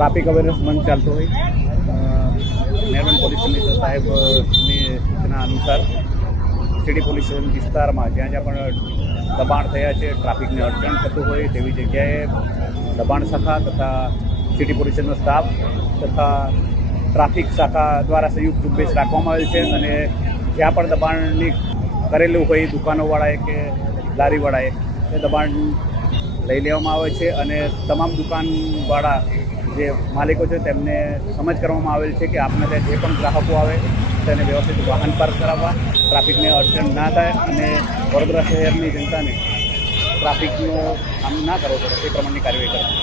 Traffic awareness મંચ ચાલતો હોય મહેરબાન પોલીસ કમિશનર સાહેબની સૂચના અનુસાર સિટી પોલીસ સ્ટેશન વિસ્તારમાં જ્યાં જ્યાં પણ દબાણ થયા છે, ટ્રાફિકને અડચણ થતું હોય તેવી જગ્યાએ દબાણ શાખા તથા સિટી પોલીસ સ્ટેશનનો સ્ટાફ તથા ટ્રાફિક શાખા દ્વારા સંયુક્ત ઝુંબેશ રાખવામાં આવેલ છે અને જ્યાં પણ દબાણની કરેલું હોય દુકાનોવાળાએ કે લારીવાળાએ તે દબાણ લઈ લેવામાં આવે છે અને તમામ દુકાનવાળા જે માલિકો છે તેમને સમજ કરવામાં આવેલ છે કે આપના ત્યાં જે પણ ગ્રાહકો આવે તેને વ્યવસ્થિત વાહન પાર્ક કરાવવા, ટ્રાફિકને અડચણ ના થાય અને વડોદરા શહેરની જનતાને ટ્રાફિકનો સામનો ના કરવો પડે એ પ્રમાણની કાર્યવાહી કરવા.